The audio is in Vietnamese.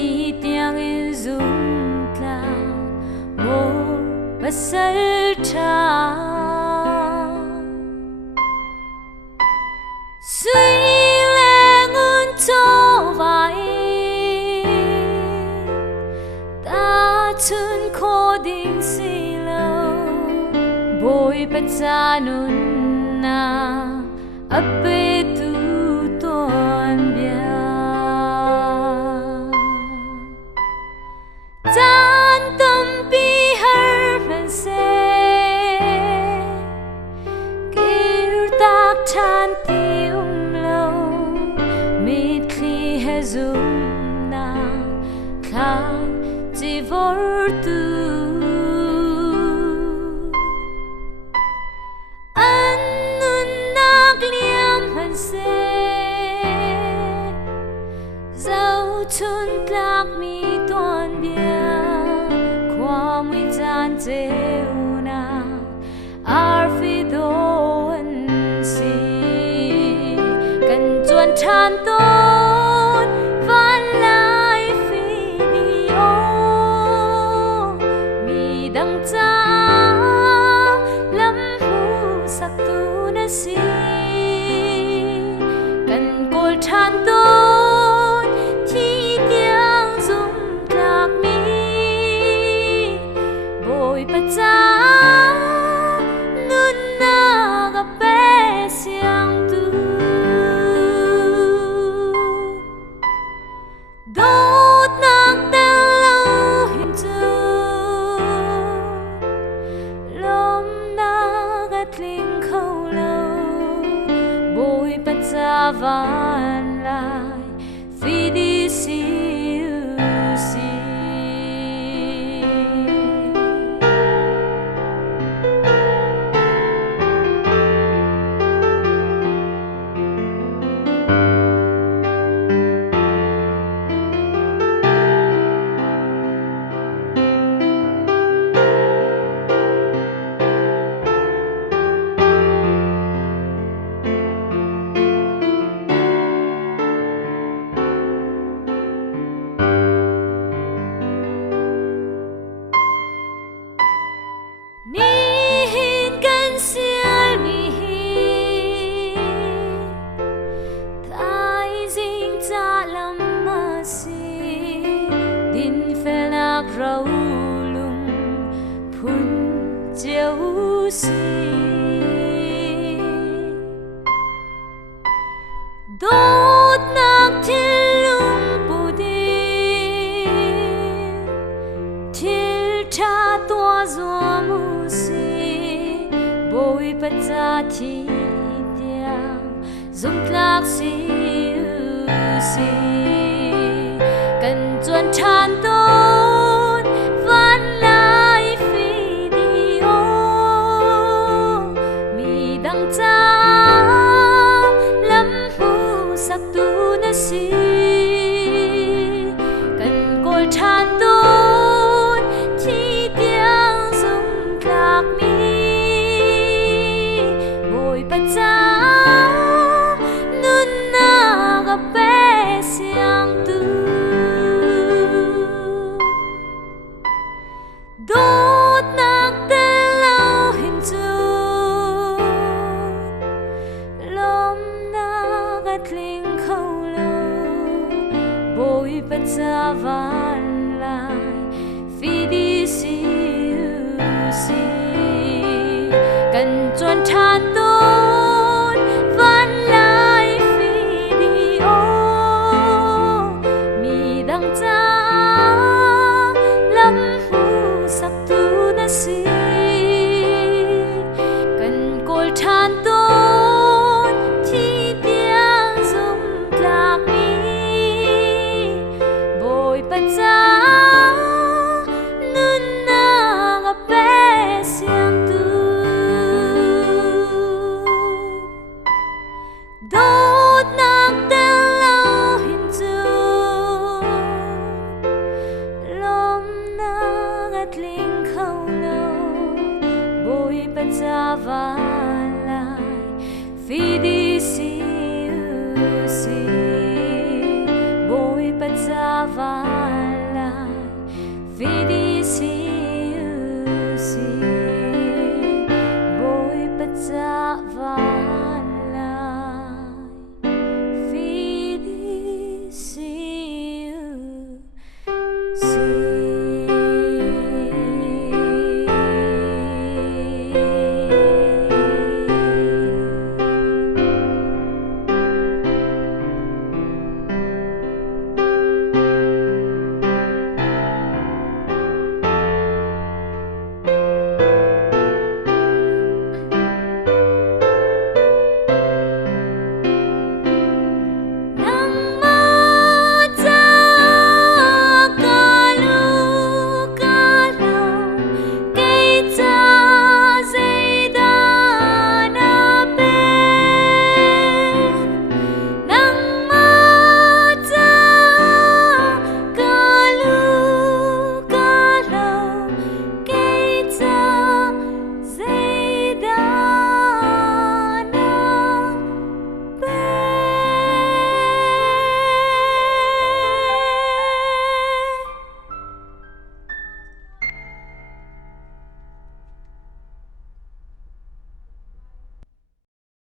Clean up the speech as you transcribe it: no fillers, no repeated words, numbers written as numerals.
thi tiếng in dung lao mô bất sal cha suy lệ ngôn cho vai ta chun khó đình si lâu bồi bất gia nun na ape tu tuan bia chan tâm pi har man se kir tak chan tium lâu mit khi he zum na khan chỉ vor tu chun lak mi ton bia kwa mui chan cheuna ar fi don si kan chuan than ton van lai fi ni o mi dang cha lam hu sak tu na si kan kol than ton van lai phi đi siêu si rau lung phun chiếu si đốt nạc thiên lung bù đi thiên cha tua gió mù si bồi bắt ra thi tiang dùng lạc si si cần chuan chan tôn van lai phi đi ô mi dang cha lam hu sak tu na si cần kol chan tôn thi tiang dùng lạc mi bồi bắt cha nun na gặp bé siang tu đốt nạc tên lâu hình dung lom na gắt linh khâu lâu bồi bắt ra van lại phi đi siêu si cần chuan chan tôn van lại phi đi ô mi dang cha sak tu na si cần kol chan tôn thi tiang dùng lạc mi bồi bắt ra